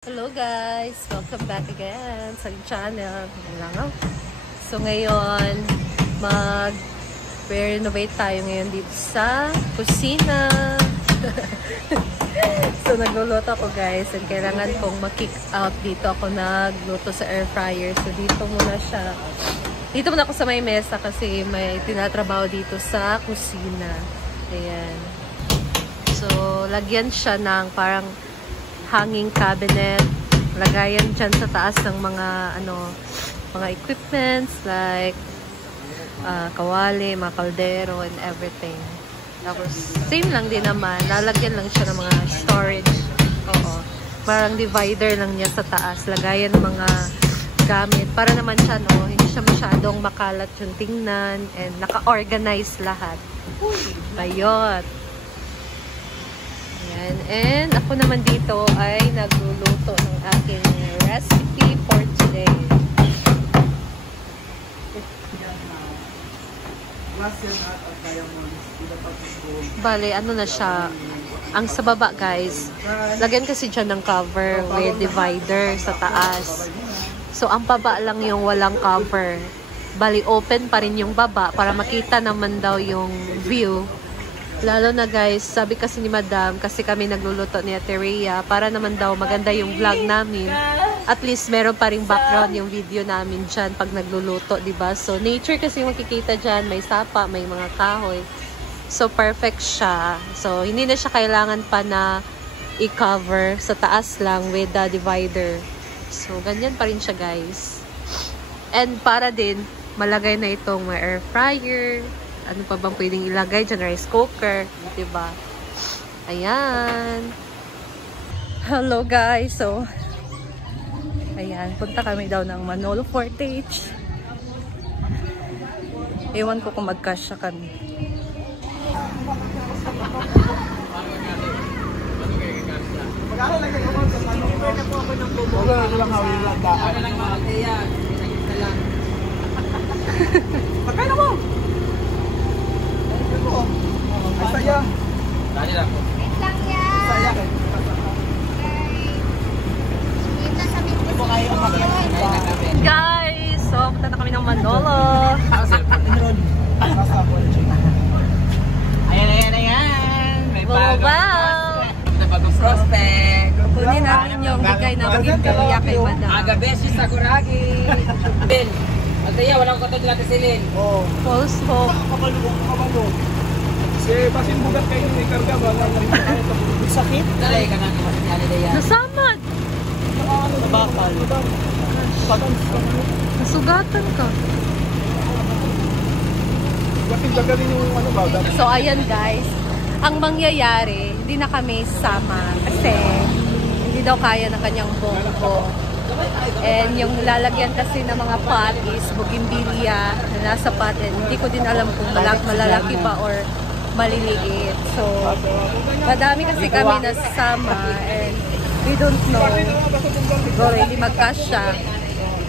Hello guys! Welcome back again sa channel. So ngayon, mag-renovate tayo ngayon dito sa kusina. So nagluluto ako guys and kailangan kong mag-kick out dito ako nagluto sa air fryer. So dito muna siya. Dito muna ako sa may mesa kasi may tinatrabaho dito sa kusina. Ayan. So lagyan siya ng parang hanging cabinet, lagayan dyan sa taas ng mga mga equipments like kawali, mga kaldero and everything. Tapos same lang din naman, lalagyan lang siya ng mga storage. Oo. Parang divider lang niya sa taas, lagayan ng mga gamit para naman siya hindi siya masyadong makalat yung tingnan and naka-organize lahat. Bayot. Ayan. And ako naman dito ay nagluluto ng aking recipe for today. Bale, ano na siya. Ang sa baba guys, lagyan kasi dyan ng cover with divider sa taas. So ang baba lang yung walang cover. Bale, open pa rin yung baba para makita naman daw yung view. Lalo na guys, sabi kasi ni Madam, kasi kami nagluluto ni Ate Rhea, para naman daw maganda yung vlog namin. At least meron pa ring background yung video namin dyan pag nagluluto, diba? So nature kasi makikita dyan, may sapa, may mga kahoy. So perfect siya. So hindi na siya kailangan pa na i-cover, sa taas lang with the divider. So ganyan pa rin siya guys. And para din, malagay na itong may air fryer. Ano pa bang pwedeng ilagay dyan? Rice cooker. Diba? Ayan. Hello guys. So, ayan. Punta kami daw ng Manolo Portage. Ewan ko kung magkasya kami. Magkano mo? Saya. Dali lang po. Wait lang yan. Saya. Guys, so punta na kami ng Manolo. Ayan. May Wow! bagong prospect. Kunin namin yung bigay na pagkakaya kay Madam. Agabeshi Sakuragi. Ben, Altaya, walang katod lang kasilin. Oo. False hope. Kapalo. Si pasin bugat kayo may karga ba? Sakit? Dalay ka nang masinyali na yan. Nasamad! Bakal. Nasugatan ka. Kasing gagaling yung ba? So ayan guys, ang mangyayari, hindi na kami sasama kasi hindi daw kaya ng kanyang bongko. And yung lalagyan kasi ng mga pot is bougainvillea na nasa pot and hindi ko din alam kung malalaki ba or maliliit. So, madami kasi kami nasama and we don't know. Siguro hindi magkasya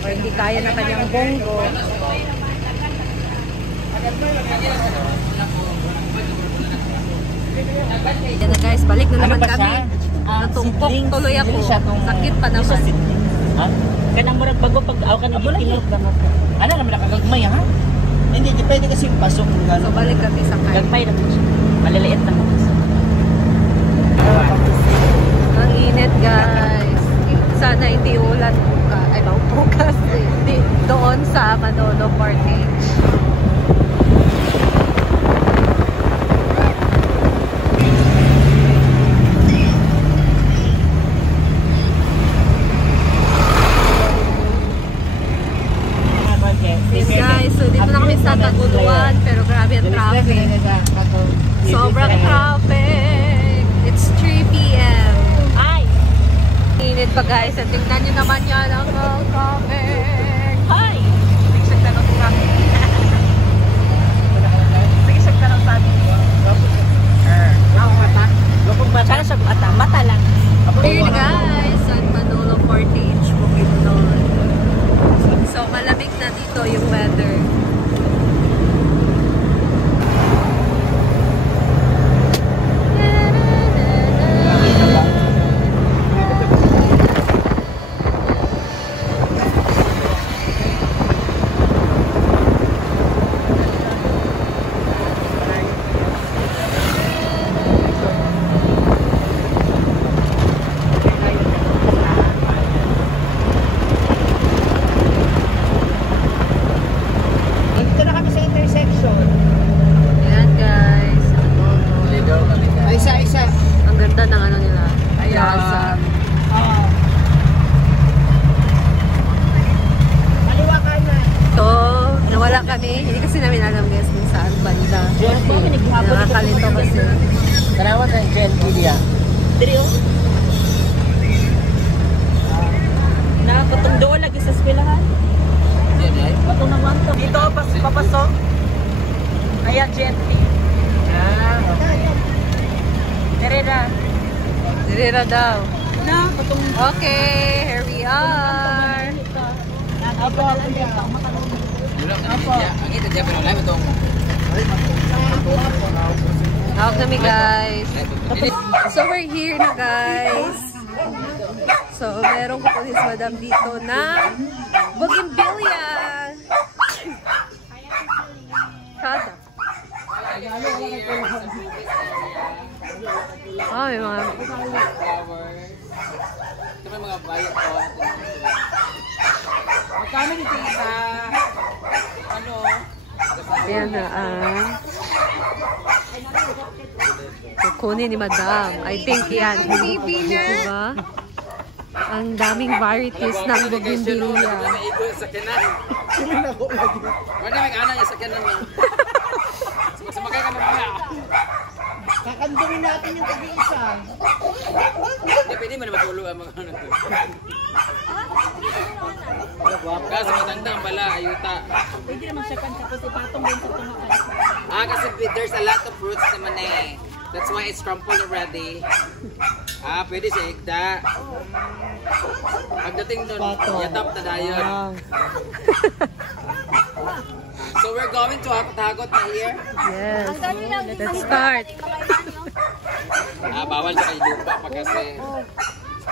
or hindi kaya ng kanyang bonggo. Yan na guys, balik na naman kami. Natumpok tuloy ako. Sakit pa naman. Ha? Kanang murag bago pag aw ka nagkilot lang ako. Ano naman nakagagmay ha? Hindi, pwede kasi pasok ng So balik kami sa kanya. gagmay na po siya. Maliliit lang ako. Ang init guys. Sana hindi ulan bukas. Ay, bukas. Doon sa Manolo Portage. Yes guys, so dito na kami sa Taguluan, pero grabe ang traffic. Sobrang traffic. It's 3 p.m. Ay! Init pa guys, at tingnan nyo naman yan ang traffic. Ay! Nagsag na ng traffic. Nagisag ka lang sa atin. Ako mata? Sana sa mata. Mata lang. Here guys, at Manolo Portage, Bukidnon. So malamig na dito yung weather. Diri oh. Nakatong doon lagi sa eskwelahan. Patong nang wanto. Dito papasok. Ayan, gently. Dirira daw. Na, patong. Okay, here we are. Tawag kami guys. So we're here na guys. So meron ko po si Madam dito na bougainvillea. Kada. Oh, may mga ito may mga bayot ko. Magkano dito isa? Ano? yan na kukunin ni Madam. I think yan. Diba? Ang daming varieties ng bougainvillea. Sa kanan. Wala may kanan yung sa kanan mo. Sumakay ka na mga. Kakandungin natin yung tag-iisa. Hindi, pwede mo na matulo ang mga ano to. Kasi matanda ang bala, ayuta. Pwede naman siya kanta kasi patong din sa tumakan. Kasi there's a lot of fruits naman eh. That's why it's crumpled already. Pwede siya ikda. Pagdating doon, yatap na dayon. So we're going to Hagot na here. Yes. Let's start. Bawal sa kayo lupa pa kasi.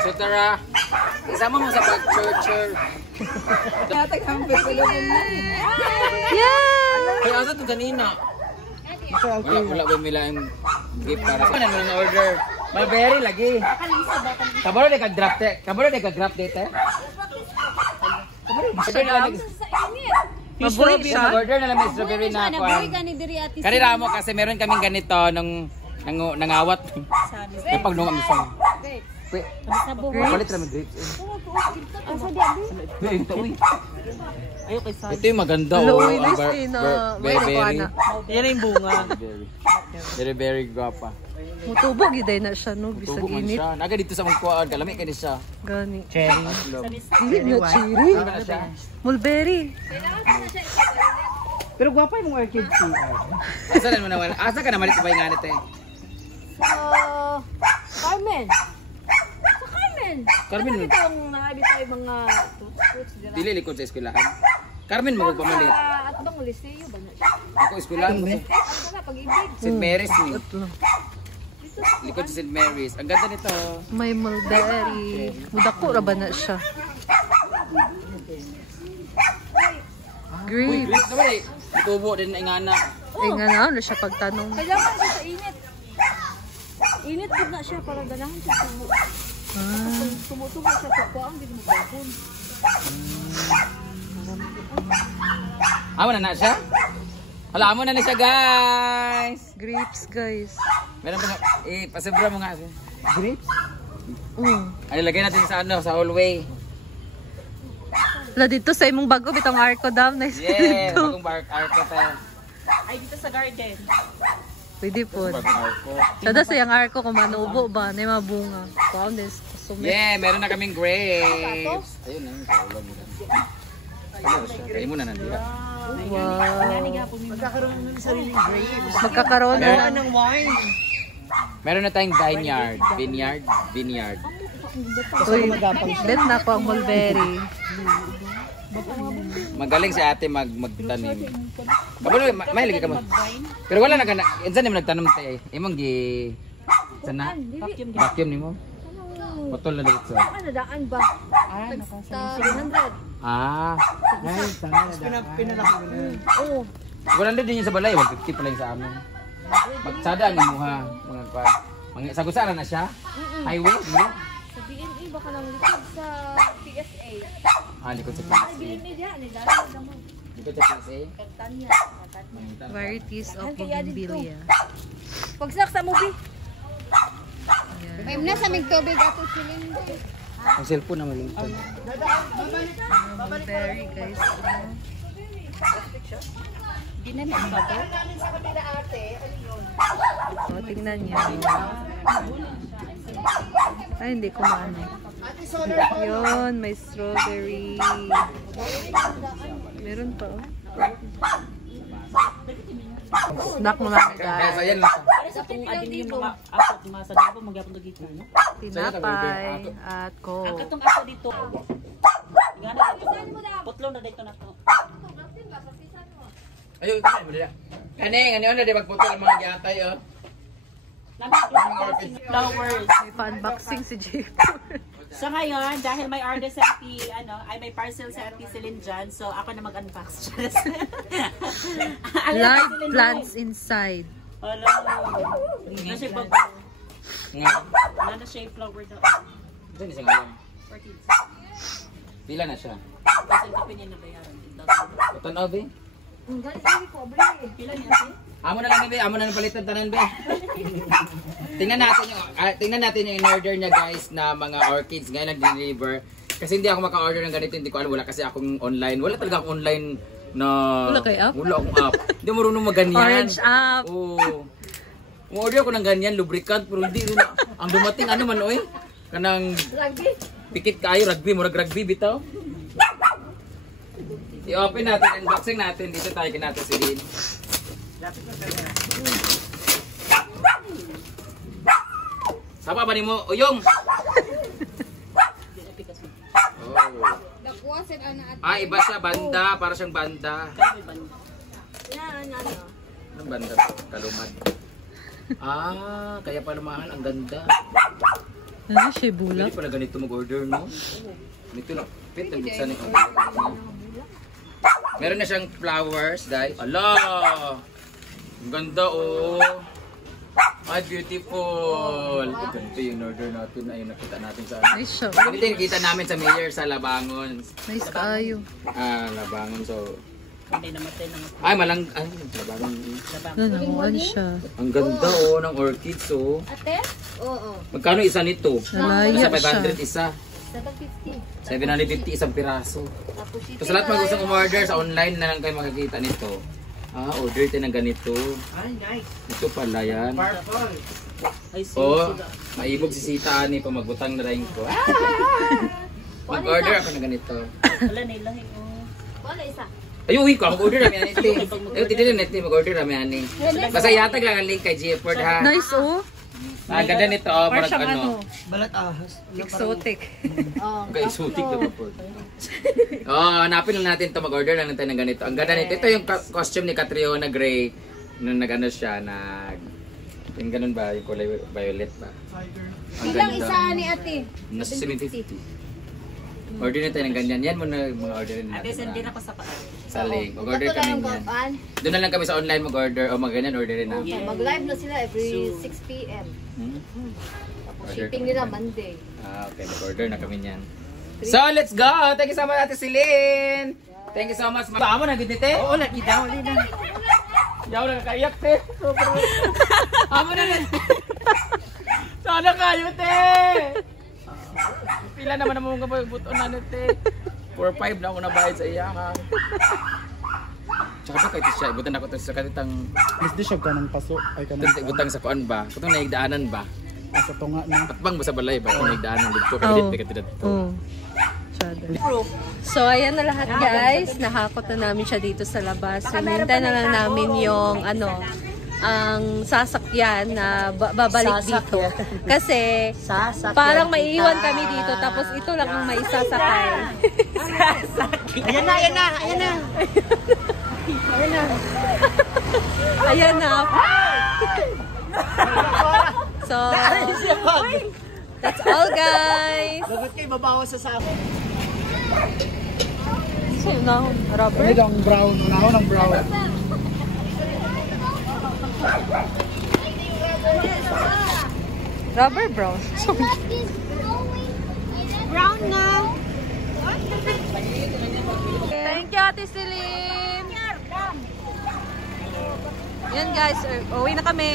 So tara, isama mo sa pag-churcher. Yeah! Kaya asa ito kanina? Wala ba nila yung gift para sa ano na order? Mulberry lagi. Kabalo na kag-drop te. Kabalo na kag-drop dito. Mabuhay siya. Order na lang may strawberry na ako. Kanira mo kasi meron kaming ganito nung nangawat. Napag nung amisa. Palit naman grapes. Ito yung maganda. Berry. Yan yung bunga. Very guwapa. Mutubog yun na siya, no? Bisag Tubog man init. siya. Naga dito sa mungkuan. Kalami ka siya. Gani. Cherry. Dili na cherry. Ano na siya? Mulberry. Pero guwapa yung orchid tea. Asa mo naman? Asa ka naman ito ba yung ganit eh? Carmen. Sa Carmen. Carmen. Nakakita ang nakabit tayo mga fruits dira. Dili likod sa eskwelahan. Carmen mo pamalit. At bang Liceo ba na siya? Ako eskwelahan mo. Ano na pag-ibig? St. Mary's ni. Likod sa St. Mary's. Ang ganda nito. May mulberry. Mudako ra ba na siya? Uy, Grapes. grapes naman eh. Tubo din na ingana. Ay nga na siya pagtanong. Kailangan siya sa init. Init po na siya para ganahan siya tumo. Tumutubo siya sa kuang, hindi mo bakon. Amo na siya? Hala, amo na siya guys. Grapes, guys. Meron pa nga, pasabra mo nga siya. Grapes? Ay, lagay natin sa ano, sa hallway. Wala dito sa imong bago, bitong arko down. Nice Yeah, dito. bagong arko tayo. Ay, dito sa garden. Pwede po. Bagong arko. Sada sa yung arko, kung manubo ba, na yung mga bunga. Found this. Yeah, meron na kaming grapes. Ayun na, yung kaulan mo lang. Kayo muna nandira. Wow. Magkakaroon ng sariling grapes. Magkakaroon na. ng wine. Meron na tayong vineyard. Vineyard. Uy, bet na ako ang mulberry. Magaling si ate magtanim. Kabalo, may lagi ka mo. Pero wala na ka na. Insan naman nagtanim tayo. Imong gi... Sana? Vacuum ni mo? Putol na dito. Ano daan ba? Sa 100. Nice. Pinalaki mo na. Oo. Wala din yun sa balay. 150 pala yun sa amin. Magsada ang imuha. Mga sagusara na siya. Highway. Sa BNE baka nang likod sa PSA. Likod sa Ay, PSA. BNE diyan. Nidala naman. Likod sa PSA. Kagtanya. Varieties of bougainvillea. Pagsak sa movie. May na sa mig tubig ato siling. Ang cellphone naman yung ito. Mulberry, guys. Ginamit ba to? O, tingnan niyo. Ay, hindi ko maano. Yun, may strawberry. Meron pa, oh. Snack mo lang, Guys, guys. ayan lang. Sa itong adin yung mga apat mga sa dabo, magyapon to dito, no? Tinapay at Ang coke. katong ako dito. Gana dito. Putlo na dito na to. Ayun, ito mo dila. Kaning, ano na di magputol ang mga gyatay, oh. Flowers. May pa-unboxing si Jay. So ngayon, dahil may order sa Ate, may parcel sa Ate Celine dyan, so ako na mag-unbox. Live plants inside. Hello. Kasi pag Nga. wala na siya yung flower daw. Ito ni siyang alam. 14. Pila na siya. Kasi yung kape niya nabayaran. Utan, oh, be. Pila niya ate? Amo na lang, be. Amo na lang palitan tanan, be. Tingnan natin yung in-order niya, guys, na mga orchids. Ngayon nag-deliver. Kasi hindi ako maka-order ng ganito. Hindi ko alam. Wala kasi akong online. Wala talaga akong online na... Wala kayo app? Wala akong app. Hindi mo marunong mag-ganyan. Orange app. Oo. Umorder ako ng ganyan, lubricant. Pero hindi rin. Ang dumating, ano man, oy? Kanang... Pikit kayo, rugby. Murag rugby, bitaw. I-open natin, unboxing natin. Dito tayo kinato si Lynn. Sapa ba ni mo? Uyong! Oh. Nakuwasan ana at Iba siya, banda. Para siyang banda. Anong banda? Kalumad. Kaya pala mahal. Ang ganda. Ano siya, Hindi bulak? pala ganito mag-order, no? Ganito lang. Pit, nabuksan ni Meron na siyang flowers, guys. Ala! Ang ganda, oh! Ay, beautiful! Ganito yung order natin. Ayun, nakita natin sa ano. Nice siya. Ganito yung kita namin sa mayor sa Labangon. Nice kaayo. Labangon. So, Hindi namatay na nga. ay, Labangon. Nanawan siya. Ang ganda, oh, ng orchids, oh. ate? Oo. Magkano isa nito? Nalaya Nasa siya. 500 isa. 750. 750 isang piraso. Tapos So, sa lahat mga gustong umorder sa online na lang kayo makikita nito. Order tayo ng ganito. Ay, nice. Ito pala yan. Ay, Oh, maibog si Sita ani pa magbutang na rin ko. Mag-order ako ng ganito. Wala na ilahin. Wala isa. Ay, uwi ko. Mag-order rami ani. Ayun, titili net ni mag-order rami ani. Basta yatag lang ang link kay Gifford ha. Nice, oh. Ang ganda nito. Parang ano. Exotic. Ka-exotic na po. Hanapin lang natin ito. Mag-order lang natin ng ganito. Ang ganda nito. Ito yung costume ni Catriona Gray. Nung nag-ano siya, yung ganun ba? Yung kulay violet ba? Ang Ilang ganda. isa ni ate? Nasa 750. Order na tayo ng ganyan. Yan muna mga orderin Ate, natin. send din ako sa paan. Sa link. Mag-order kami yan. Doon na lang kami sa online mag-order o mag-ganyan orderin na. Mag-live na sila every 6 p.m. Tapos shipping nila Monday. Okay. Mag-order na kami yan. So, let's go! Thank you so much, Ate Celine! Thank you so much. Baka mo na, gid te? Oo, lagi daw. Yaw na kakayak, te. Amo na lang. Sana kayo, te! Pila naman naman mga buton na te. 4-5 na ako nabayad sa iya, ha? Tsaka ba kahit siya, ibutan ako sa kanitang... Mas di siya ka ng paso. Ay ka ng Ibutang sa kuan ba? Kung naigdaanan ba? sa tunga na. Patbang ba sa balay ba? Kung naigdaanan dito, kahit ka tila dito. Oh. So, ayan na lahat, guys. Nahakot na namin siya dito sa labas. So, hinintay na lang namin yung, ang sasakyan na babalik dito. Kasi, parang maiiwan kami dito. Tapos, ito lang ang maisasakay. Ayan na, ayan na, ayan na. Ayan na. So, that's all, guys. Dapat kayo babawas sa sako. Sa'yo na, rubber? Pwede ang brown. Unaho ng brown. Rubber brown. Brown na. Thank you, Ate Celine. Yan, guys. Uwi na kami.